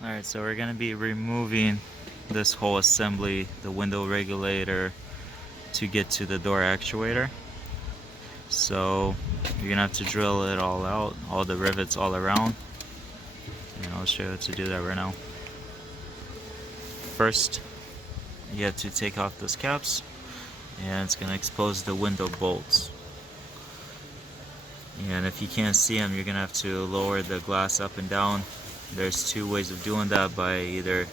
Alright, so we're going to be removing this whole assembly, the window regulator, to get to the door actuator. So you're going to have to drill it all out, all the rivets all around, and I'll show you how to do that right now. First, you have to take off those caps, and it's going to expose the window bolts. And if you can't see them, you're going to have to lower the glass up and down. There's two ways of doing that, by either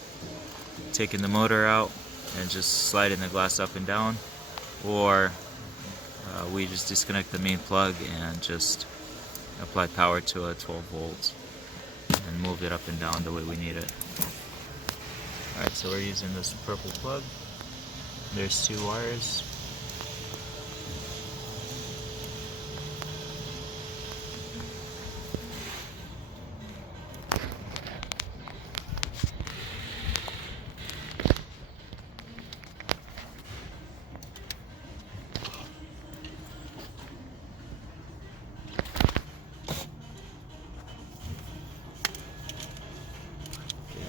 taking the motor out and just sliding the glass up and down, or we just disconnect the main plug and just apply power to it, 12 volts, and move it up and down the way we need it. Alright, so we're using this purple plug. There's two wires.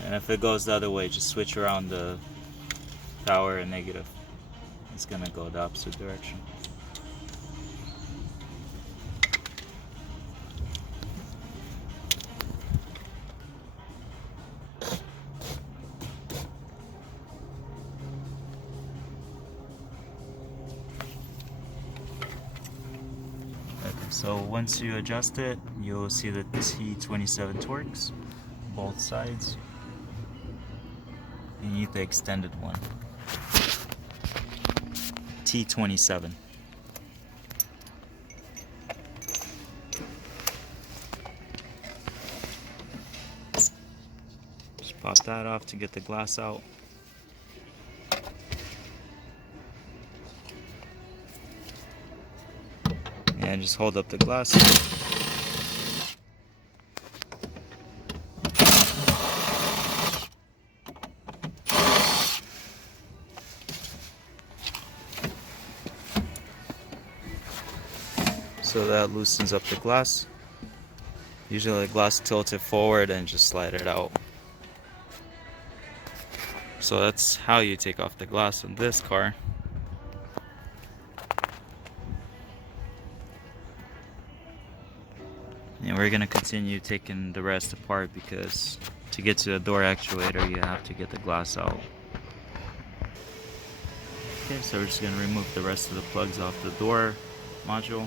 And if it goes the other way, just switch around the power and negative. It's gonna go the opposite direction. Okay, so once you adjust it, you'll see the T27 Torx, both sides. You need the extended one. T27. Just pop that off to get the glass out. And just hold up the glass. So that loosens up the glass. Usually the glass tilted forward and just slide it out. So that's how you take off the glass on this car. And we're gonna continue taking the rest apart, because to get to the door actuator you have to get the glass out. Okay, so we're just gonna remove the rest of the plugs off the door module.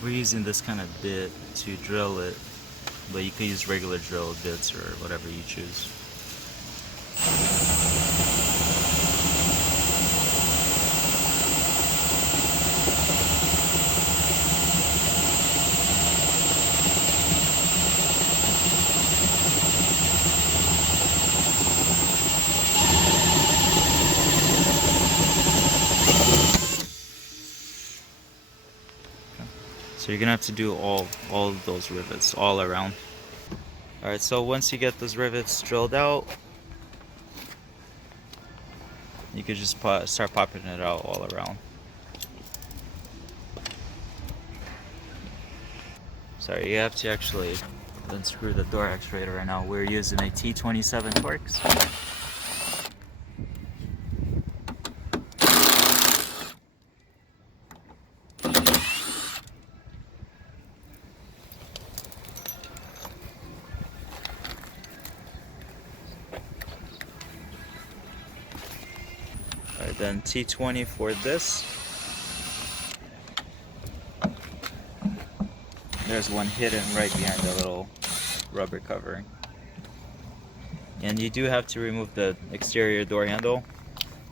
We're using this kind of bit to drill it, but you can use regular drill bits or whatever you choose. So you're gonna have to do all of those rivets all around. Alright, so once you get those rivets drilled out, you could just start popping it out all around. Sorry, you have to actually unscrew the door actuator right now. We're using a T27 Torx. Alright, then T20 for this. There's one hidden right behind the little rubber covering. And you do have to remove the exterior door handle.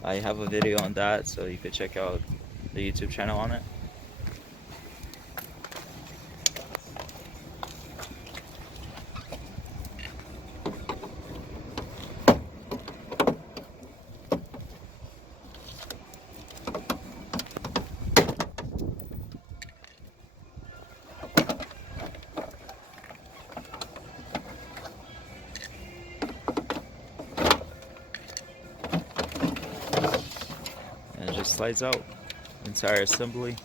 I have a video on that, so you could check out the YouTube channel on it. just slides out. Entire assembly.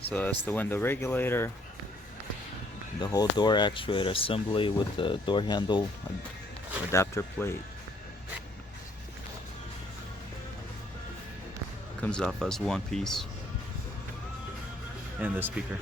So that's the window regulator, the whole door actuator assembly with the door handle adapter plate. Comes off as one piece, and the speaker.